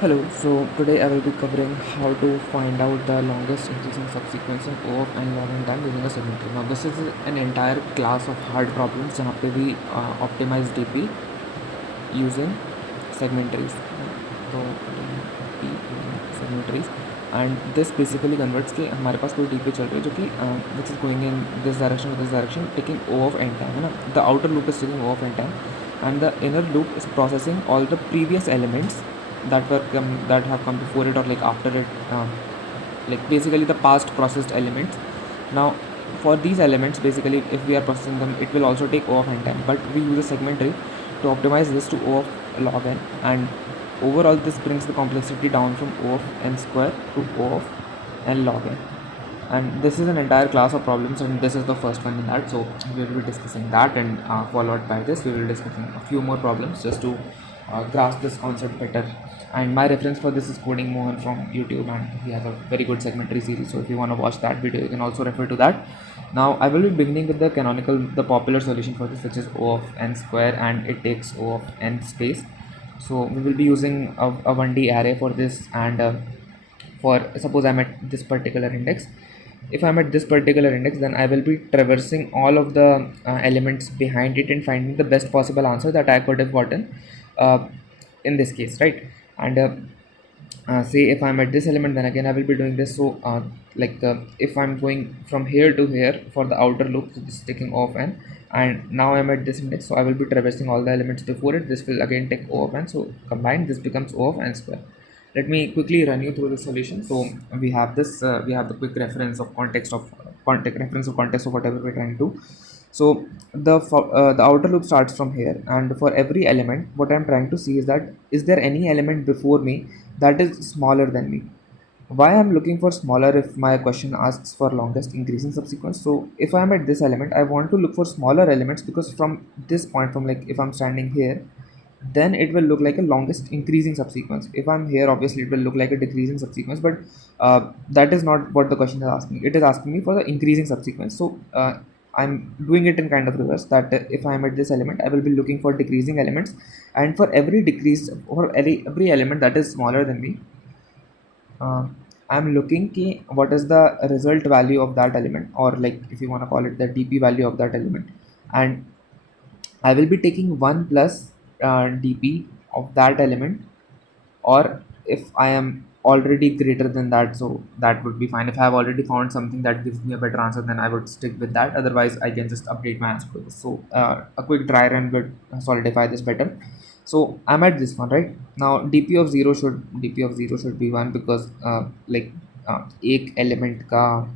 Hello, so today I will be covering how to find out the longest increasing subsequence in O of n log n time using a segment tree. Now this is an entire class of hard problems जहाँ पे we optimize DP using segment trees. तो DP segment trees and this basically converts कि हमारे पास कोई DP चल रही है जो कि which is going in this direction or this direction taking O of n time है ना. The outer loop is taking O of n time and the inner loop is processing all the previous elements that have come before it or like after it, like basically the past processed elements. Now for these elements, basically if we are processing them, it will also take O of n time, but we use a segment tree to optimize this to O of log n, and overall this brings the complexity down from O of n square to O of n log n. And this is an entire class of problems, and this is the first one in that, so we will be discussing that, and followed by this we will be discussing a few more problems just to grasp this concept better. And my reference for this is Coding Mohan from YouTube, and he has a very good segmentary series, so if you want to watch that video you can also refer to that. Now I will be beginning with the popular solution for this, which is O of n square, and it takes O of n space. So we will be using a 1D array for this, and for suppose I'm at this particular index. If I'm at this particular index, then I will be traversing all of the elements behind it and finding the best possible answer that I could have gotten uh, in this case, right? And say if I'm at this element, then again I will be doing this. So if I'm going from here to here for the outer loop, so this is taking O of n, and now I'm at this index, so I will be traversing all the elements before it. This will again take O of n, so combined this becomes O of n square. Let me quickly run you through the solution. So we have this, we have the quick reference of context of whatever we're trying to. So the outer loop starts from here, and for every element, what I'm trying to see is that is there any element before me that is smaller than me. Why I'm looking for smaller if my question asks for longest increasing subsequence? So if I'm at this element, I want to look for smaller elements, because from this point, from like if I'm standing here, then it will look like a longest increasing subsequence. If I'm here, obviously it will look like a decreasing subsequence, but that is not what the question is asking. It is asking me for the increasing subsequence. So I'm doing it in kind of reverse, that if I'm at this element, I will be looking for decreasing elements, and for every decrease, or every element that is smaller than me, uh, I'm looking ki what is the result value of that element, or like if you want to call it the dp value of that element, and I will be taking 1 plus dp of that element, or if I am already greater than that, so that would be fine. If I have already found something that gives me a better answer, then I would stick with that. Otherwise, I can just update my answer to this. So a quick dry run would solidify this better. So I'm at this one right now. Dp of 0 should be 1, because एक element का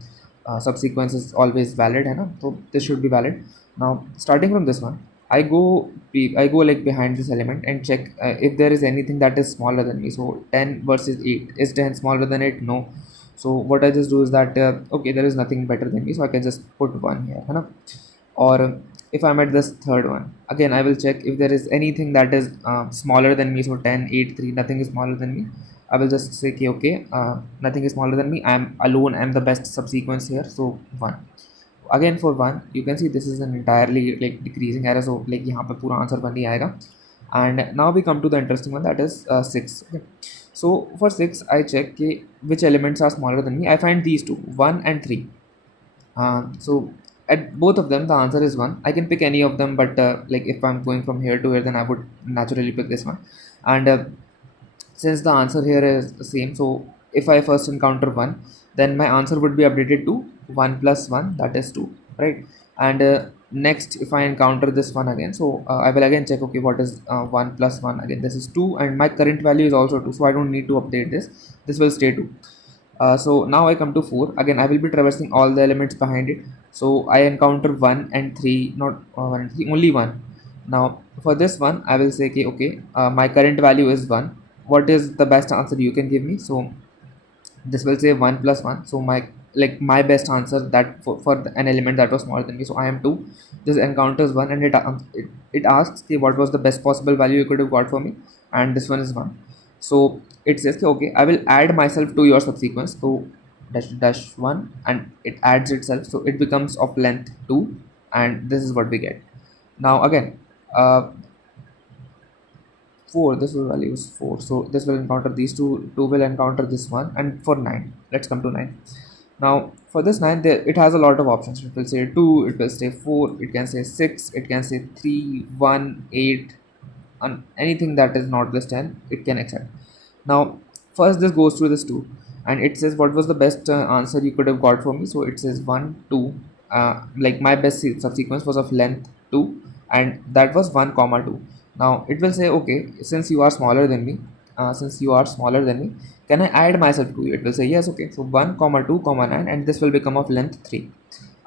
subsequence is always valid है ना, तो this should be valid. Now starting from this one, I go like behind this element and check if there is anything that is smaller than me. So 10 versus 8, is 10 smaller than 8? No. So what I just do is that okay, there is nothing better than me, so I can just put 1 here, है ना. Or if I'm at this third one, again I will check if there is anything that is smaller than me. So 10, 8, 3, nothing is smaller than me. I will just say okay, nothing is smaller than me, I'm alone, I'm the best subsequence here, so 1. Again for 1, you can see this is an entirely like decreasing array, so like यहाँ पे पूरा answer 1 ही आएगा. And now we come to the interesting one, that is 6. Okay. So for 6, I check which elements are smaller than me. I find these two, 1 and 3. So at both of them the answer is 1. I can pick any of them, but like if I'm going from here to here, then I would naturally pick this one. And since the answer here is the same, so if I first encounter 1, then my answer would be updated to 1 plus 1, that is 2, right? And next, if I encounter this one again, so I will again check, okay, what is 1 plus 1, again this is 2, and my current value is also 2, so I don't need to update this will stay 2. So now I come to 4. Again, I will be traversing all the elements behind it. So I encounter 1 and 3, not 1 and 3, only 1. Now for this one, I will say okay, my current value is 1. What is the best answer you can give me? So this will say 1 plus 1. So my best answer that for an element that was smaller than me, so I am 2. This encounters 1, and it asks what was the best possible value you could have got for me, and this one is 1. So it says okay, I will add myself to your subsequence, so dash dash 1, and it adds itself, so it becomes of length 2, and this is what we get. Now again, 4, this will value is 4, so this will encounter these two, 2 will encounter this one, and for 9, let's come to 9. Now for this 9, there it has a lot of options. It will say 2, it will say 4, it can say 6, it can say 3, 1, 8, and anything that is not this 10 it can accept. Now first this goes through this 2, and it says what was the best answer you could have got for me. So it says 1 2, like my best subsequence was of length 2, and that was 1 comma 2. Now it will say, okay, since you are smaller than me, can I add myself to you? It will say yes. Okay, so 1 comma 2 comma 9, and this will become of length 3.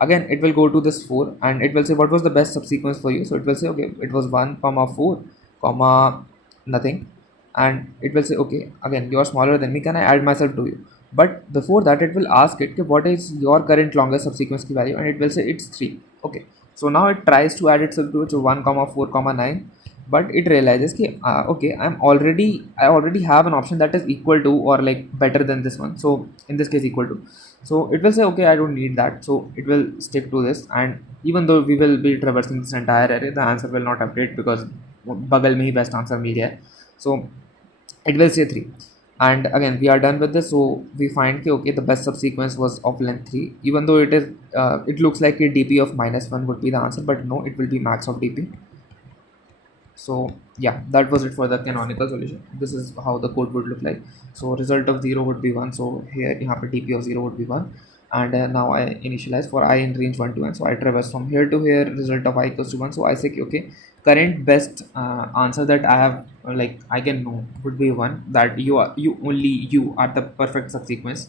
Again it will go to this 4, and it will say what was the best subsequence for you. So it will say, okay, it was 1 comma 4 comma nothing, and it will say, okay, again you are smaller than me, can I add myself to you? But before that it will ask it, okay, what is your current longest subsequence key value, and it will say it's 3. Okay, so now it tries to add itself to it, so 1 comma 4 comma 9, but it realizes कि okay, I already have an option that is equal to or like better than this one, so in this case equal to. So it will say, okay, I don't need that, so it will stick to this, and even though we will be traversing this entire array, the answer will not update because बगल में ही best answer मिल गया है. So it will say 3, and again we are done with this. So we find कि okay, the best subsequence was of length 3, even though it looks like a dp of -1 would be the answer, but no, it will be max of dp. So yeah, that was it for the canonical solution. This is how the code would look like. So result of 0 would be 1, so here यहाँ पे dp of 0 would be 1, and now I initialize for I in range 1 to 1, so I traverse from here to here, result of I equals to 1. So I say okay, current best answer that I have, like I can know, would be 1, that you are the perfect subsequence.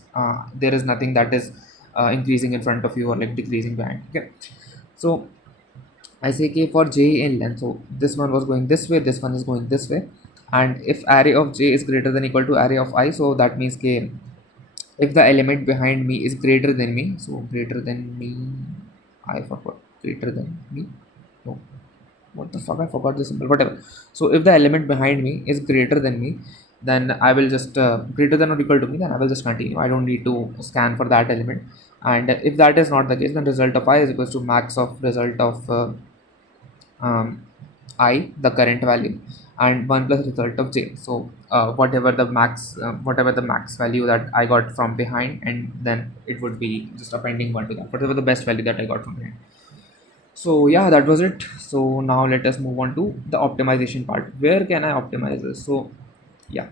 There is nothing that is increasing in front of you or like decreasing behind. Okay, so I say k for j in length. So this one was going this way, this one is going this way. And if array of j is greater than equal to array of I, so that means k, if the element behind me is greater than me, so greater than me, I forgot, greater than me, no, what the fuck, I forgot the symbol, whatever. So if the element behind me is greater than me, then I will just greater than or equal to me, then I will just continue. I don't need to scan for that element. And if that is not the case, then result of I is equals to max of result of um, I, the current value, and 1 plus result of j. So whatever the max value that I got from behind, and then it would be just appending 1 to that, whatever the best value that I got from behind. So yeah, that was it. So now let us move on to the optimization part. Where can I optimize this? So yeah,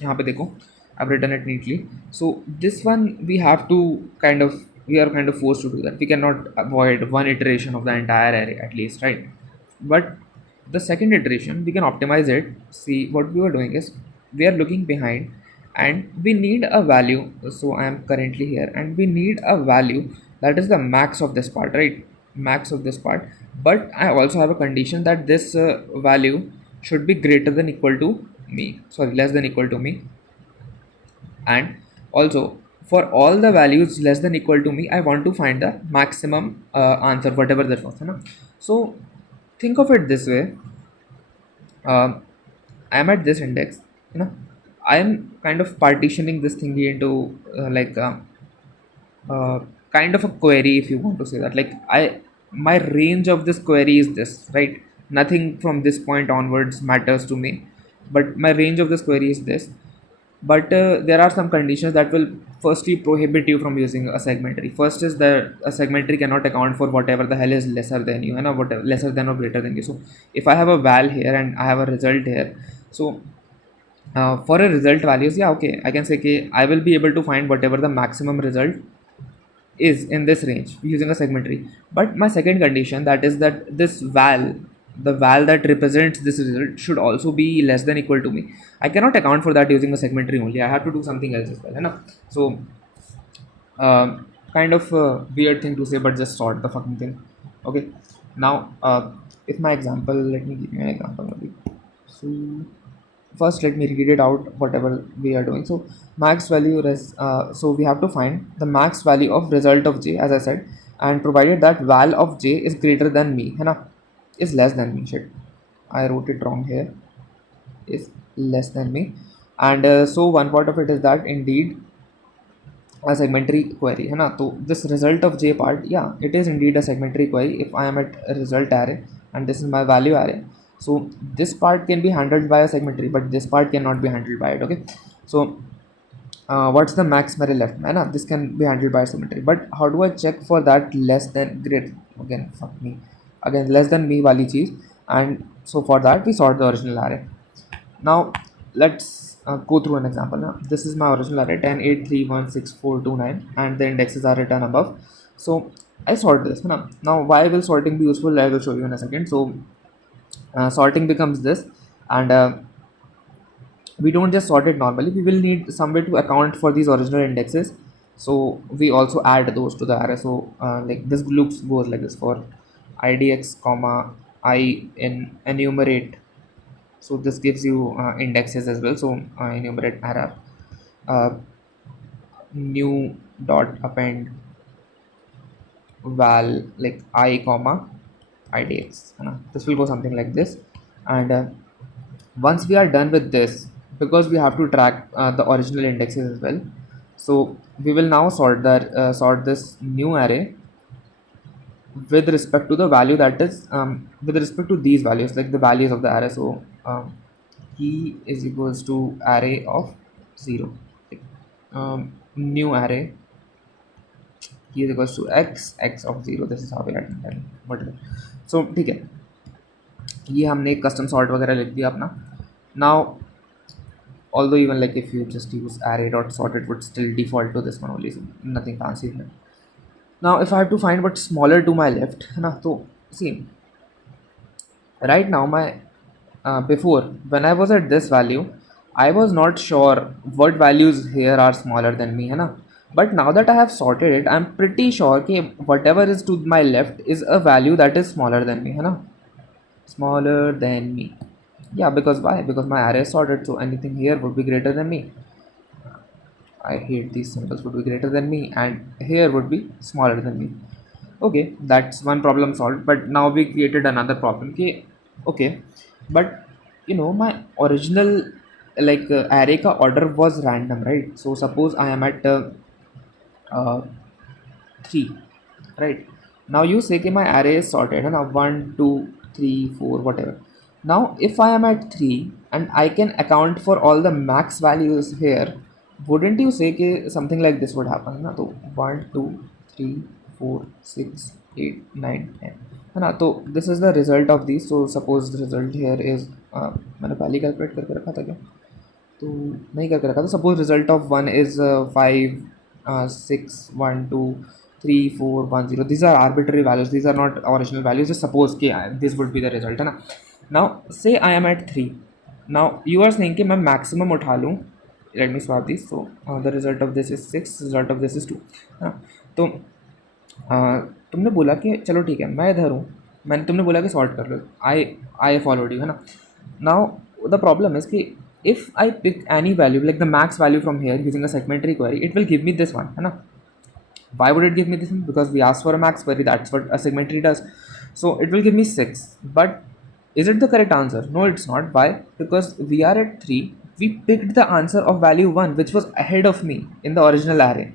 यहाँ पे देखो, I've written it neatly. So this one we are kind of forced to do that. We cannot avoid one iteration of the entire array at least, right? But the second iteration we can optimize it. See, what we were doing is we are looking behind, and we need a value. So I am currently here, and we need a value that is the max of this part, right? Max of this part. But I also have a condition that this value should be greater than equal to me, sorry, less than equal to me. And also for all the values less than equal to me, I want to find the maximum answer, whatever that was, you know? So think of it this way. I am at this index, you know, I am kind of partitioning this thingy into uh, kind of a query, if you want to say that. Like my range of this query is this, right? Nothing from this point onwards matters to me, but my range of this query is this. But there are some conditions that will firstly prohibit you from using a segmentary. First is that a segmentary cannot account for whatever the hell is lesser than you, and whatever lesser than or greater than you. So if I have a val here and I have a result here, so for a result values, yeah, okay, I can say okay, I will be able to find whatever the maximum result is in this range using a segmentary. But my second condition, that is that this val, the val that represents this result, should also be less than equal to me. I cannot account for that using a segmentary only. I have to do something else as well, you know? So kind of a weird thing to say, but just sort the fucking thing. Okay, now if my example, let me give you an example maybe. So first let me read it out, whatever we are doing. So max value so we have to find the max value of result of j, as I said, and provided that val of j is greater than me, है ना, is less than me, shit, I wrote it wrong here, is less than me. And so one part of it is that indeed a segmentary query, है ना. So this result of j part, yeah, it is indeed a segmentary query if I am at a result array and this is my value array. So this part can be handled by a segment tree, but this part cannot be handled by it. Okay, so what's the max memory left? Man, this can be handled by symmetry. But how do I check for that less than great? Again, fuck me. Again, less than me wali cheese. And so for that, we sort the original array. Now, let's go through an example. Now, this is my original array 10, 8, 3, 1, 6, 4, 2, 9, and the indexes are written above. So I sort this. Now, why will sorting be useful? I will show you in a second. So sorting becomes this, and we don't just sort it normally, we will need some way to account for these original indexes, so we also add those to the array. So like this loop goes like this for idx comma I in enumerate. So this gives you indexes as well. So enumerate array uh, new dot append val like I comma idx, this will go something like this. And once we are done with this, because we have to track the original indexes as well, so we will now sort this new array with respect to the value that is with respect to these values, like the values of the array. So key is equals to array of 0, new array key is equals to x of 0. This is how we write it, whatever. So ठीक है, ये हमने एक custom sort वगैरह लिख दिया अपना. Now, although even like if you just use array dot sort, it would still default to this one only, so nothing fancy here. Now if I have to find what's smaller to my left, so see, right now my before, when I was at this value, I was not sure what values here are smaller than me, but now that I have sorted it, I'm pretty sure that whatever is to my left is a value that is smaller than me, smaller than me. Yeah, because why? Because my array is sorted, so anything here would be greater than me. I hate these symbols, would be greater than me, and here would be smaller than me. Okay, that's one problem solved. But now we created another problem. Okay, okay, but my original like array ka order was random, right? So suppose I am at uh, 3, right? Now you say that my array is sorted, and now 1, 2, 3, 4, whatever. Now if I am at 3 and I can account for all the max values here, wouldn't you say that something like this would happen? Na? So 1, 2, 3, 4, 6, 8, 9, 10. ना तो this is the result of these. So suppose the result here is मैंने पहले calculate करके रखा था क्या, तो नहीं करके रखा था. Suppose result of 1 is 5, 6, 1, 2, 3, 4, 1, 0. These are arbitrary values, these are not original values. Just suppose कि this would be the result, है ना. Now say I am at 3. Now you are saying कि मैं maximum उठा लूँ. Let me swap this. So the result of this is 6, result of this is 2, है ना. तो तुमने बोला कि चलो ठीक है मैं इधर हूँ, मैंने तुमने बोला कि सॉर्ट कर लो. आई फॉलोड यू, है ना. नाउ द प्रॉब्लम इज कि if I pick any value like the max value from here using a segmentary query, it will give me this one, है ना. Why would it give me this one? Because we asked for a max query, that's what a segmentary does. So it will give me 6, but is it the correct answer? No, it's not. Why? Because we are at 3, we picked the answer of value 1 which was ahead of me in the original array.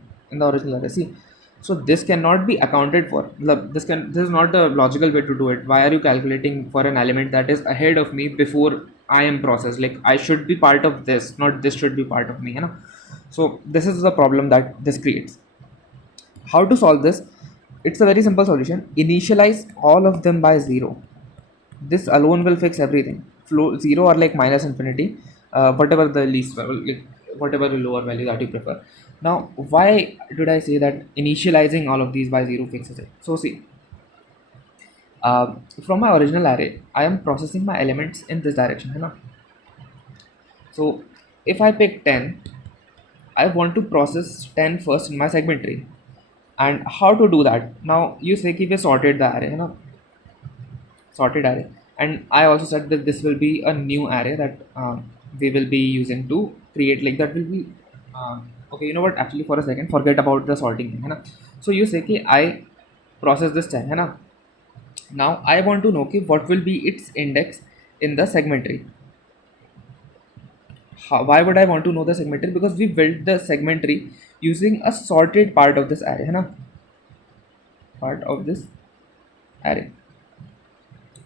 See, so this cannot be accounted for. This is not a logical way to do it. Why are you calculating for an element that is ahead of me before I am processed? Like I should be part of this, not this should be part of me, So this is the problem that this creates. How to solve this? It's a very simple solution. Initialize all of them by 0. This alone will fix everything. Flow 0 or like minus infinity, whatever the least, like whatever the lower value that you prefer. Now, why did I say that initializing all of these by 0 fixes it? So see, from my original array, I am processing my elements in this direction, So if I pick 10, I want to process 10 first in my segment tree. And how to do that? Now you say कि we sorted the array, sorted array, and I also said that this will be a new array that we will be using to create, like that will be okay. You know what, actually for a second forget about the sorting thing, है ना. So you say कि I process this 10, है ना. Now I want to know कि what will be its index in the segment tree. Why would I want to know the segment tree? Because we built the segment tree using a sorted part of this array, है ना, part of this array.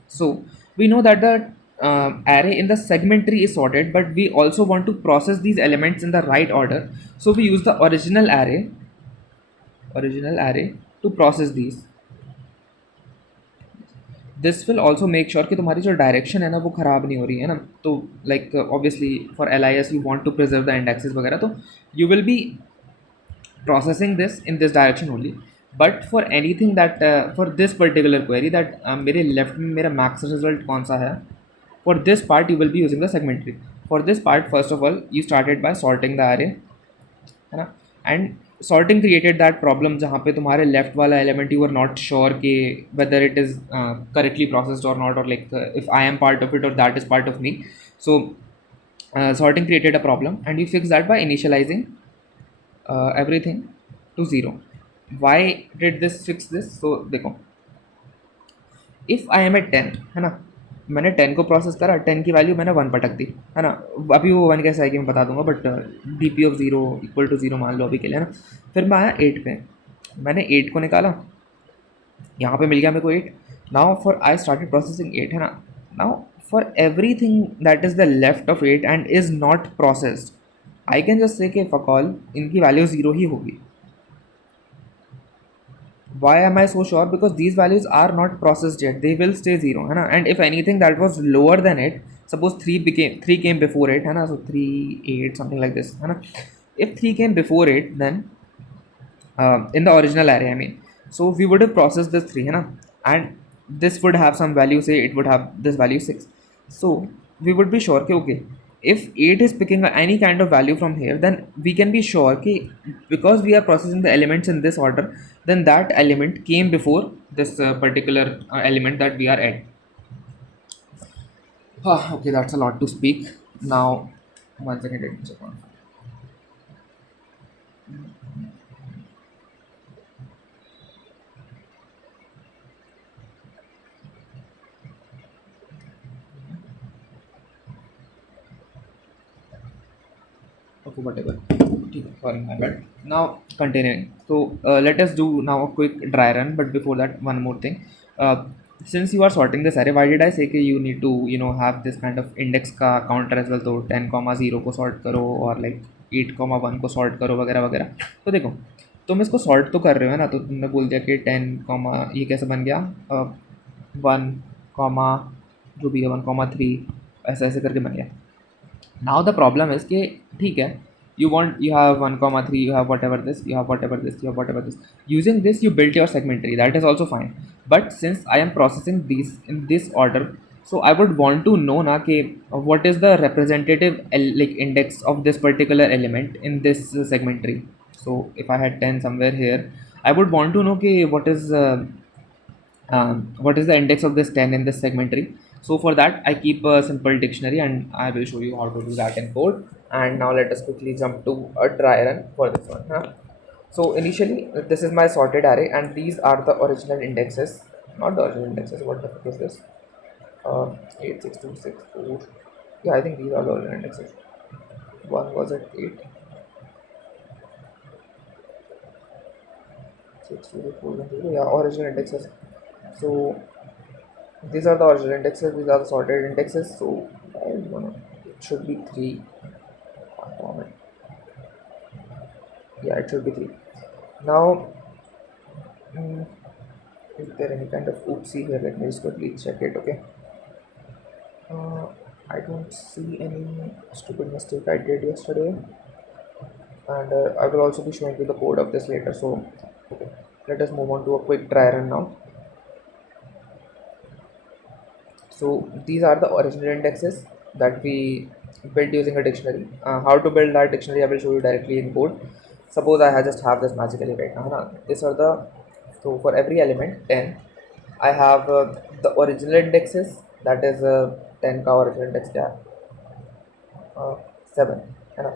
So we know that the array in the segment tree is sorted, but we also want to process these elements in the right order. So we use the original array to process these. This will also make sure कि तुम्हारी जो direction है ना वो ख़राब नहीं हो रही है ना. तो like obviously for L I S you want to preserve the indexes वगैरह, तो you will be processing this in this direction only. But for anything that for this particular query that मेरे left में मेरा max result कौन सा है, for this part you will be using the segment tree. For this part, first of all, you started by sorting the array, है ना. And sorting created that problem जहाँ पे तुम्हारे लेफ्ट वाला element you are not sure कि whether it is correctly processed और not, और like if I am part of it और that is part of me. So sorting created a problem and you fix that by initializing everything to 0. Why did this fix this? So देखो, if I am eight 10, है ना, मैंने 10 को process करा, 10 की value मैंने 1 पटक दी, है ना. अभी वो 1 कैसे आएगी मैं बता दूंगा, but d p of 0 equal to 0 मान लो अभी के लिए, है ना. फिर मैं आया 8 पे, मैंने 8 को निकाला, यहाँ पे मिल गया मेरे को 8. Now for I started processing 8, है ना. Now for every thing that is the left of 8 and is not processed, I can just say कि फक ऑल, इनकी वैल्यू 0 ही होगी. Why am I so sure? Because these values are not processed yet, they will stay 0, है ना. And if anything that was lower than it, suppose 3 came before it, है ना, so 3 8 something like this, है ना. If 3 came before it, then in the original array, I mean, so we would have processed this 3, है ना, and this would have some value, say it would have this value 6. So we would be sure कि okay, if 8 is picking any kind of value from here, then we can be sure कि because we are processing the elements in this order, then that element came before this particular element that we are at. Okay, that's a lot to speak. Now, 1 second, let me check on. Okay, whatever. Sorry, my bad. Now, continuing. So, let us do now a quick dry run. But before that, one more thing. Since you are sorting this array, why did I say कि you need to have this kind of index का counter as well? तो 10,0 को sort करो और like 8,1 को sort करो वगैरह वगैरह. तो देखो, तुम इसको sort तो कर रहे हो, है ना. तो तुमने बोल दिया कि 10, ये कैसे बन गया, 1, जो भी है 1,3, ऐसे ऐसे करके बन गया. Now the problem is कि ठीक है, you have 1,3, you have whatever this, you have whatever this, you have whatever this. Using this you built your segment tree, that is also fine. But since I am processing these in this order, so I would want to know ना कि what is the representative like index of this particular element in this segment tree. So if I had 10 somewhere here, I would want to know कि what is the index of this 10 in this segment tree. So for that I keep a simple dictionary and I will show you how to do that in code. And now let us quickly jump to a dry run for this one, huh? So initially this is my sorted array and these are the original indexes, not the original indexes, what the fuck is this, 8 6 2 6 4, yeah, I think these are the original indexes. One was at 8 6 2 4 1 0, yeah, original indexes. So these are the original indexes, these are the sorted indexes. So I don't know, it should be 3. Yeah, it should be 3. Now is there any kind of oopsie here? Let me just quickly check it. Okay, I don't see any stupid mistake I did yesterday, and I will also be showing you the code of this later. So okay, let us move on to a quick try run now. So these are the original indexes that we built using a dictionary. How to build that dictionary I will show you directly in code. Suppose I just have this magically right now, na? These are the, so for every element 10 I have the original indexes, that is 10 का original index क्या है, 7, है ना.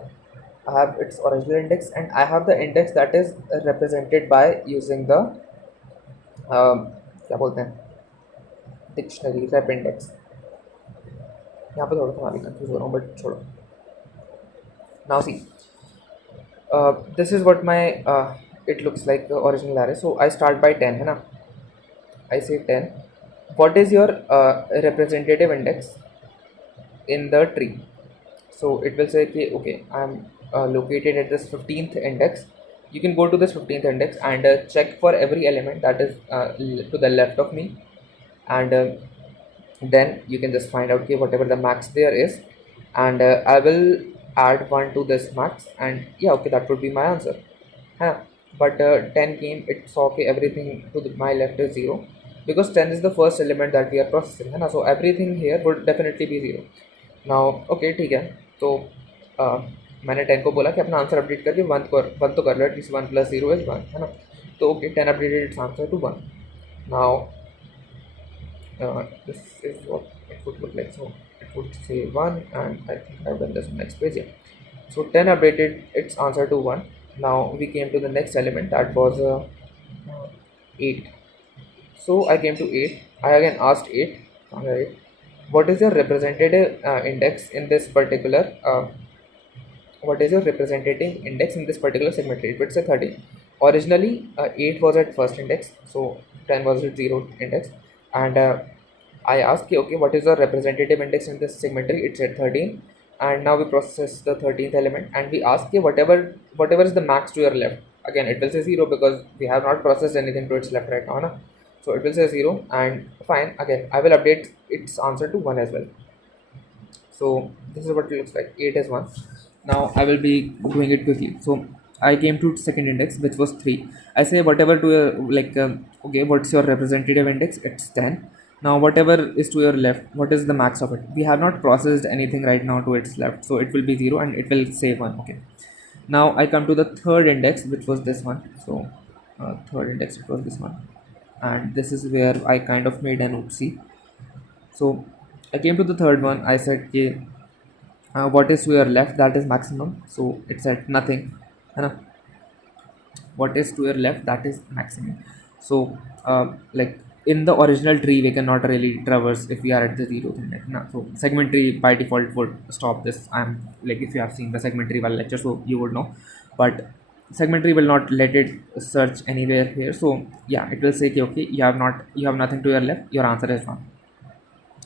I have its original index and I have the index that is represented by using the क्या बोलते हैं, dictionary rape index. यहाँ पे थोड़ा सा मैं कंफ्यूज हो रहा हूँ बट छोड़ो. Now see, this is what my it looks like the original array. So I start by 10, है ना. I say 10. What is your representative index? in the tree. So it will say कि okay, I'm located at this 15th index. You can go to this 15th index and check for every element that is to the left of me, and then you can just find out okay, whatever the max there is, and I will add 1 to this max, and yeah, okay, that would be my answer. Huh. But 10 came, it saw okay, everything to my left is 0, because 10 is the first element that we are processing है ना, so everything here would definitely be 0. Now okay, ठीक है, तो मैंने 10 को बोला कि अपना आंसर अपडेट करके 1 तो कर लो, एटलीस्ट 1 + 0 इज 1 है ना, तो okay 10 updated it's answer to 1. Now this is what it would look like. So it would say 1, and I think I've done this on next page. Yeah. So 10 updated its answer to 1. Now we came to the next element, that was 8. So I came to 8. I again asked 8. Alright. What is your representative index in this particular what is your representative index in this particular segment tree? It would say 13. Originally, 8 was at first index, so 10 was at 0 index, and I asked, okay, what is the representative index in this segment tree? It's at 13, and now we process the 13th element, and we ask, okay, whatever is the max to your left. Again, it will say 0 because we have not processed anything to its left right now, na? So it will say 0, and fine. Again, I will update its answer to 1 as well. So this is what it looks like. 8 is 1. Now I will be doing it quickly. So I came to second index, which was 3. I say whatever to your okay, what's your representative index? It's 10. Now whatever is to your left, what is the max of it? We have not processed anything right now to its left, so it will be 0 and it will say 1. Okay. Now I come to the third index, which was this one. So third index, it was this one, and this is where I kind of made an oopsie. So I came to the third one. I said, okay, what is to your left, that is maximum, so it said nothing, है what is to your left, that is maximum. So like in the original tree we cannot really traverse if we are at the 0th index na? So segment tree by default would stop this. I'm like, if you have seen the segment tree while lecture, so you would know, but segment tree will not let it search anywhere here. So yeah, it will say okay, you have nothing to your left, your answer is wrong.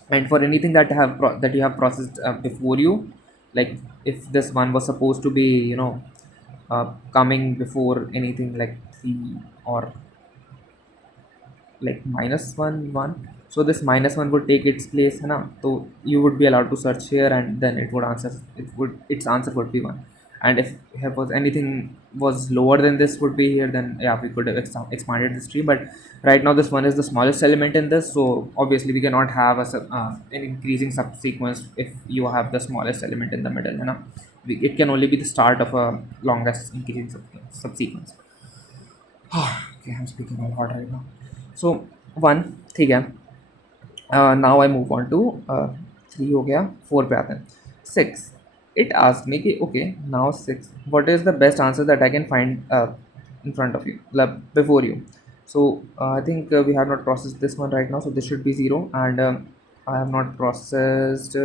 And for anything that that you have processed before you, like if this one was supposed to be coming before anything like 3 or like -1 1, so this -1 would take its place है ना, so you would be allowed to search here, and then it would answer, its answer would be 1. And if here was anything was lower than this would be here, then yeah, we could have expanded this tree, but right now this one is the smallest element in this, so obviously we cannot have an increasing subsequence if you have the smallest element in the middle, है ना. It can only be the start of a longest increasing subsequence. Okay, I'm speaking a lot right now. So 1, ठीक है. Now I move on to 3 हो गया, 4 पे आते हैं. 6, it asked me कि okay, now 6, what is the best answer that I can find in front of you, like before you. So I think we have not processed this one right now, so this should be 0, and I have not processed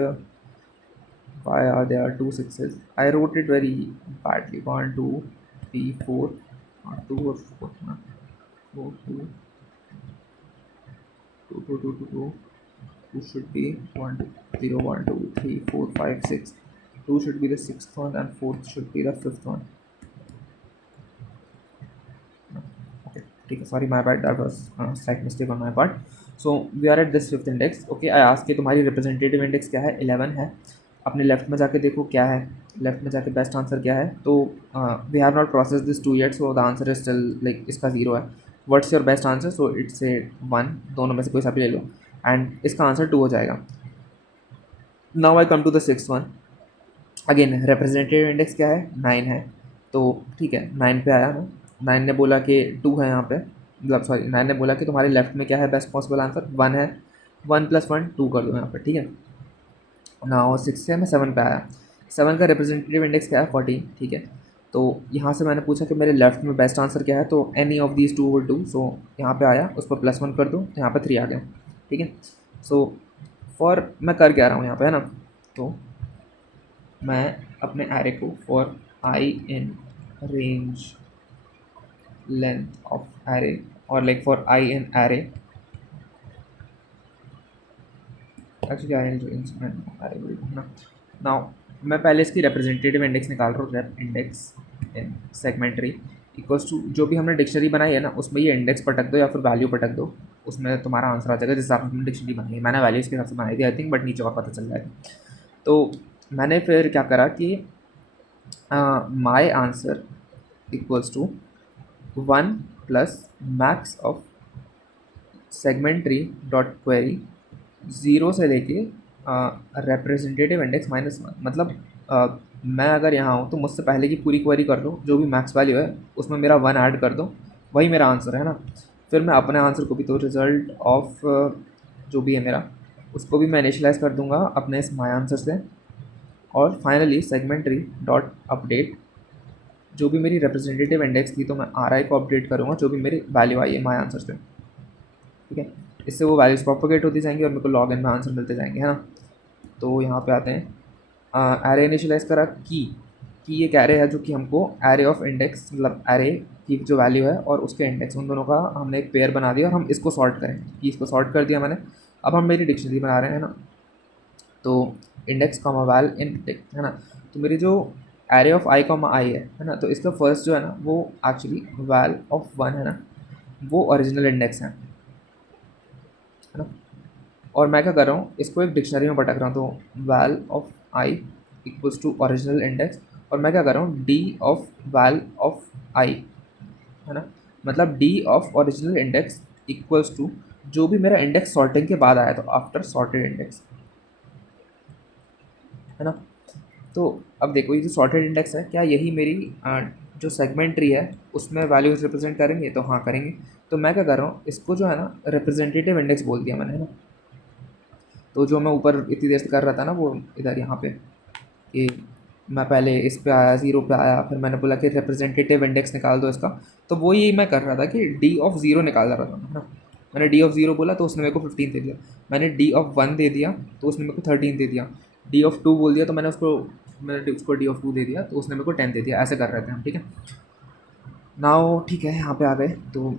why are there are two sixes. I wrote it very badly. 1 2 3 4, not 2 or 4, no. 4 2 2 2 2 2 2. 2 should be 1 0 1 2 3 4 5 6. 2 should be the sixth one, and fourth should be the fifth one. Okay, ठीक है, sorry, my bad, that was a slight mistake on my part. So we are at this fifth index. Okay, I ask कि तुम्हारी representative index क्या है? 11 है. अपने left में जाके देखो क्या है, लेफ्ट में जाके बेस्ट आंसर क्या है. तो we have not process this 2 yet, so the answer is still like इसका 0 है. What's your best answer? So it's a 1, दोनों में से कोई सा भी ले लो, एंड इसका आंसर 2 हो जाएगा. Now I come to the six one. Again representative index क्या है? 9 है. तो ठीक है, 9 पे आया ना. 9 ने बोला कि 2 है यहाँ पे, मतलब सॉरी, 9 ने बोला कि तुम्हारे लेफ्ट में क्या है बेस्ट पॉसिबल आंसर? 1 है. 1 + 1 2 कर दो यहाँ पे, ठीक है. नाउ 6 से मैं 7 पे आया. 7 का रिप्रेजेंटेटिव इंडेक्स क्या है? 14, ठीक है. तो यहाँ से मैंने पूछा कि मेरे लेफ्ट में बेस्ट आंसर क्या है, तो any of these 2 will do. So यहाँ पे आया, उस पर +1 कर दूँ, तो यहाँ पे 3 आ गया, ठीक है. सो फॉर मैं कर क्या रहा हूँ यहाँ पे, है ना. तो मैं अपने एरे को for i in range length of array, और like for i in array actually I will do ना। नाउ मैं पहले इसकी रिप्रेजेंटेटिव इंडेक्स निकाल रहा हूँ, rep index in segment tree equals to जो भी हमने डिक्शनरी बनाई है ना उसमें ये इंडेक्स पटक दो या फिर वैल्यू पटक दो, उसमें तुम्हारा आंसर आ जाएगा जिस हिसाब से हमने डिक्शनरी बनाई है। मैंने वैल्यूज़ के हिसाब से बनाई थी आई थिंक, बट नीचे और पता चल जाएगा। तो मैंने फिर क्या करा कि my answer equals to 1 plus max of segment tree dot query zero से लेके रिप्रेजेंटेटिव इंडेक्स -1। मतलब मैं अगर यहाँ हूँ तो मुझसे पहले की पूरी क्वेरी कर लो, जो भी मैक्स वैल्यू है उसमें मेरा 1 ऐड कर दो, वही मेरा आंसर है ना। फिर मैं अपने आंसर को भी, तो रिज़ल्ट ऑफ जो भी है मेरा उसको भी मैं इनिशियलाइज़ कर दूंगा अपने इस माई आंसर से। और फाइनली सेगमेंट्री डॉट अपडेट जो भी मेरी रिप्रेजेंटेटिव इंडेक्स थी तो मैं RI को अपडेट करूँगा जो भी मेरी वैल्यू आई है माई आंसर से, ठीक है। इससे वो वैल्यूज प्रोपोगेट होती जाएंगी और मेरे को लॉग इन में आंसर मिलते जाएंगे, है ना। तो यहाँ पे आते हैं, एरे इनिशियलाइज करा की एक एरे है जो कि हमको एरे ऑफ इंडेक्स, मतलब एरे की जो वैल्यू है और उसके इंडेक्स, उन दोनों का हमने एक पेयर बना दिया और हम इसको सॉर्ट करें कि इसको सॉर्ट कर दिया मैंने। अब हम मेरी डिक्शनरी बना रहे हैं ना, तो इंडेक्स कॉमा वैल इन है ना। तो मेरी जो एरे ऑफ आई कॉमा आई है ना, तो इसका फर्स्ट जो है ना वो एक्चुअली वैल ऑफ 1 है ना, वो ओरिजिनल इंडेक्स है ना। और मैं क्या कर रहा हूँ, इसको एक डिक्शनरी में पटक रहा हूँ, तो val of i equals to original index. और मैं क्या कर रहा हूँ, d of val of i है ना, मतलब d of original index equals to जो भी मेरा इंडेक्स सॉर्टिंग के बाद आया, तो आफ्टर सॉर्टेड इंडेक्स, है ना। तो अब देखो ये जो सॉर्टेड इंडेक्स है, क्या यही मेरी जो सेगमेंट ट्री है उसमें वैल्यूज रिप्रेजेंट करेंगे, तो हाँ करेंगे। तो मैं क्या कर रहा हूँ, इसको जो है ना रिप्रेजेंटेटिव इंडेक्स बोल दिया मैंने, है ना। तो जो मैं ऊपर इतनी देर से कर रहा था ना, वो इधर यहाँ पे कि मैं पहले इस पे आया, ज़ीरो पे आया, फिर मैंने बोला कि रिप्रेजेंटेटिव इंडेक्स निकाल दो इसका। तो वो यही मैं कर रहा था कि डी ऑफ ज़ीरो निकाल रहा था, है ना। मैंने डी ऑफ ज़ीरो बोला तो उसने मेरे को 15 दे दिया। मैंने डी ऑफ 1 दे दिया तो उसने मेरे को 13 दे दिया। डी ऑफ 2 बोल दिया तो मैंने उसको डी ऑफ 2 दे दिया तो उसने मेरे को 10 दे दिया। ऐसे कर रहे थे हम, ठीक है। नाउ ठीक है, यहाँ पे आ गए तो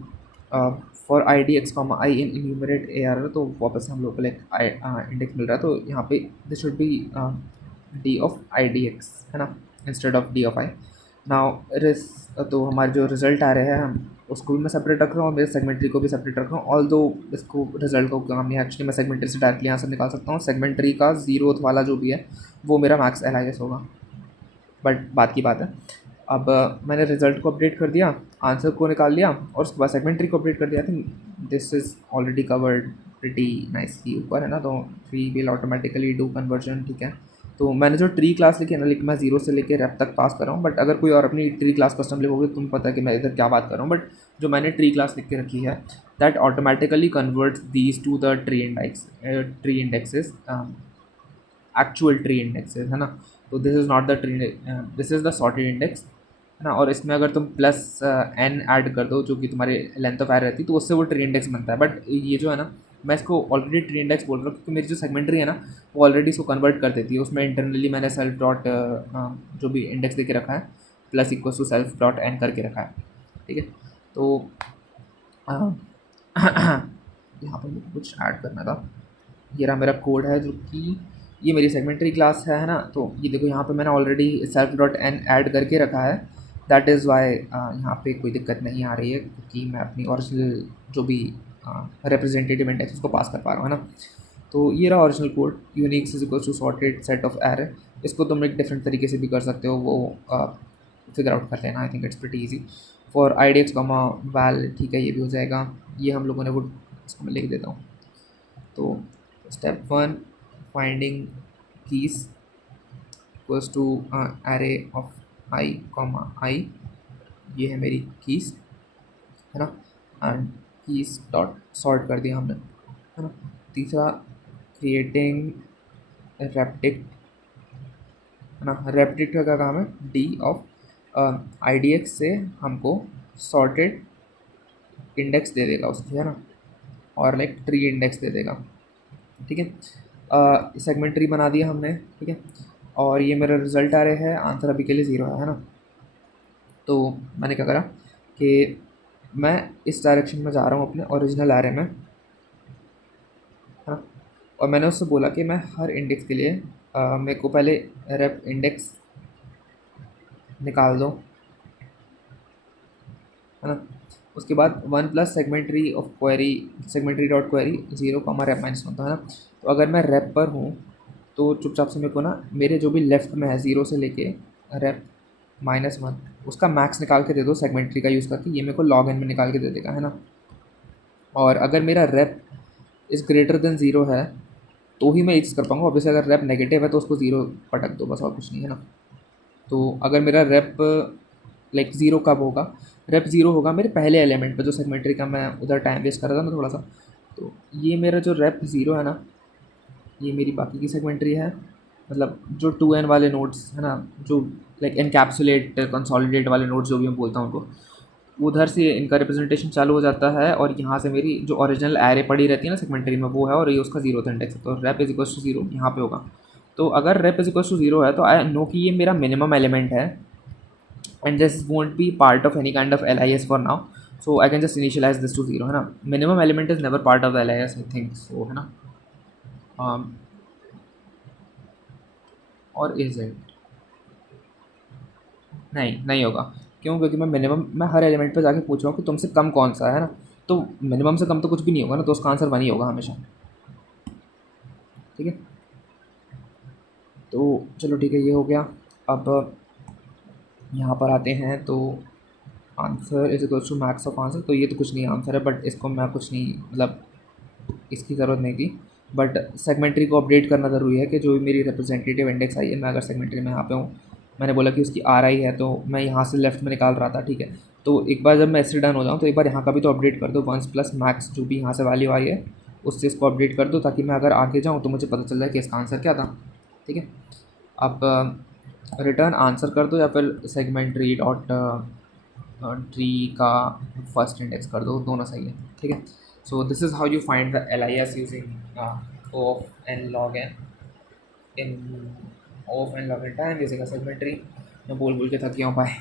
for i d x comma I in enumerate A R, तो वापस हम लोग को एक इंडेक्स मिल रहा है। तो यहाँ पे this should be D of I d x, है ना, instead of D of I. Now रिस तो हमारे जो रिजल्ट आ रहे हैं हम उसको भी मैं सेपरेट रख रहा हूँ और मेरे सेगमेंट्री को भी सेपरेट रख रहा हूँ। ऑल दो इसको रिजल्ट को काम नहीं, एक्चुअली मैं सेगमेंट्री से डायरेक्टली आंसर निकाल सकता हूँ। सेगमेंट्री का जीरोथ वाला जो भी है वो मेरा मैक्स एल आई एस होगा, बट बात की बात है। अब मैंने रिज़ल्ट को अपडेट कर दिया, आंसर को निकाल लिया और उसके बाद सेगमेंट्री को अपडेट कर दिया। I think this is already covered pretty nicely ऊपर, है ना। तो tree will automatically do conversion, ठीक है। तो मैंने जो ट्री क्लास लिखी है ना, मैं जीरो से लेकर रेप तक पास कर रहा हूँ, बट अगर कोई और अपनी ट्री क्लास कस्टम लिखोगे तुम पता है कि मैं इधर क्या बात कर रहा हूँ। बट जो मैंने ट्री क्लास लिख के रखी है that automatically converts these two the tree indexes, actual tree indexes, है ना। तो this is not the tree, this is the sorted index, है ना। और इसमें अगर तुम प्लस एन ऐड कर दो जो कि तुम्हारी लेंथ ऑफ एयर रहती है तो उससे वो ट्री इंडेक्स बनता है। बट ये जो है ना, मैं इसको ऑलरेडी ट्री इंडेक्स बोल रहा हूँ क्योंकि मेरी जो सेगमेंट्री है ना वो ऑलरेडी इसको कन्वर्ट कर देती है। उसमें इंटरनली मैंने सेल्फ डॉट जो भी इंडेक्स दे के रखा है plus equal to self dot n करके रखा है, ठीक है। तो यहाँ पर मुझे कुछ ऐड करना था। ये रहा मेरा कोड है जो कि ये मेरी सेगमेंट्री क्लास है ना। तो ये देखो यहाँ पे मैंने already self dot n add करके रखा है। दैट इज़ वाई यहाँ पे कोई दिक्कत नहीं आ रही है क्योंकि मैं अपनी ओरिजिनल जो भी रिप्रेजेंटेटिव इंडेक्स उसको पास कर पा रहा हूँ, है ना। तो ये रहा original code, uniques is equal to sorted set of array. इसको तुम एक डिफरेंट तरीके से भी कर सकते हो, वो फिगर आउट कर लेना। I think it's pretty easy for i d x comma val, ठीक है, ये भी हो जाएगा। ये हम लोगों ने वो, इसको मैं लिख देता हूँ। तो step 1 finding keys equals to array of i comma i, ये है मेरी कीज, है ना। एंड कीज डॉट सॉर्ट कर दिया हमने, है ना। तीसरा क्रिएटिंग रेप्टिक, है ना। रेप्टिक का क्या काम है, D of I d x से हमको सॉर्टेड इंडेक्स दे देगा उसकी, है ना, और लाइक ट्री इंडेक्स दे देगा, ठीक है। सेगमेंट ट्री बना दिया हमने, ठीक है। और ये मेरा रिजल्ट आ रहा है, आंसर अभी के लिए ज़ीरो है ना। तो मैंने क्या करा कि मैं इस डायरेक्शन में जा रहा हूँ अपने ओरिजिनल एरे में, है ना। और मैंने उससे बोला कि मैं हर इंडेक्स के लिए मेरे को पहले रेप इंडेक्स निकाल दो, है ना। उसके बाद one plus segment tree of query, segment tree dot query zero comma rape minus one था, है ना। तो अगर मैं रेप पर हूँ तो चुपचाप से मेरे को ना मेरे जो भी लेफ्ट में है ज़ीरो से लेके रेप माइनस वन उसका मैक्स निकाल के दे दो सेगमेंट्री का यूज़ करके, ये मेरे को लॉग एन में निकाल के दे देगा, है ना। और अगर मेरा rape is greater than zero है तो ही मैं ये चीज़ कर पाऊँगा। ऑब्वियसली अगर रेप नेगेटिव है तो उसको ज़ीरो पटक दो, बस और कुछ नहीं, है ना। तो अगर मेरा रेप लाइक ज़ीरो कब होगा, रेप ज़ीरो होगा मेरे पहले एलिमेंट पे जो सेगमेंट्री का मैं उधर टाइम वेस्ट कर रहा था ना थोड़ा सा। तो ये मेरा जो रेप ज़ीरो है ना, ये मेरी बाकी की सेगमेंट्री है, मतलब जो टू एन वाले नोट्स है ना, जो लाइक एनकैप्सुलेट कंसोलिडेट वाले नोट्स जो भी मैं बोलता हूँ उनको, उधर से इनका रिप्रेजेंटेशन चालू हो जाता है। और यहाँ से मेरी जो ओरिजिनल एरे पड़ी रहती है ना सेगमेंट्री में वो है, और ये उसका जीरो इंडेक्स है। तो rep is equal to zero यहाँ पे होगा। तो अगर rep is equal to zero है तो आई नो कि ये मेरा मिनिमम एलिमेंट है, and this won't be part of any kind of L I S for now. So I can just initialise this to zero, है ना। Minimum element is never part of the L I S, I think so, है ना। और is it, नहीं नहीं होगा। क्यों? क्योंकि मैं मिनिमम मैं हर एलिमेंट पे जाके पूछ रहा हूँ कि तुमसे कम कौन सा है ना। तो मिनिमम से कम तो कुछ भी नहीं होगा ना, तो उसका आंसर वन ही होगा हमेशा। ठीक है, तो चलो ठीक है, ये हो गया। अब यहाँ पर आते हैं तो answer is equal to max of answer. तो ये तो कुछ नहीं आंसर है, बट इसको मैं कुछ नहीं, मतलब इसकी ज़रूरत नहीं थी। बट सेगमेंट्री को अपडेट करना ज़रूरी है कि जो भी मेरी रिप्रेजेंटेटिव इंडेक्स आई है, मैं अगर सेगमेंट्री में यहाँ पे हूँ, मैंने बोला कि उसकी आर आई है, तो मैं यहाँ से लेफ्ट में निकाल रहा था, ठीक है। तो एक बार जब मैं इससे डन हो जाऊँ तो एक बार यहाँ का भी तो अपडेट कर दो, वंस प्लस मैक्स जो भी यहाँ से वैल्यू आई है उससे इसको अपडेट कर दो, ताकि मैं अगर आगे जाऊँ तो मुझे पता चल जाए कि इसका आंसर क्या था। ठीक है, अब रिटर्न आंसर कर दो या फिर सेगमेंट्री डॉट ट्री का फर्स्ट इंडेक्स कर दो, दोनों सही है। ठीक है, so this is how you find the L I S using of n log n in of n log n time using a segment tree. मैं बोल बोल के थक गया हूँ, बाय।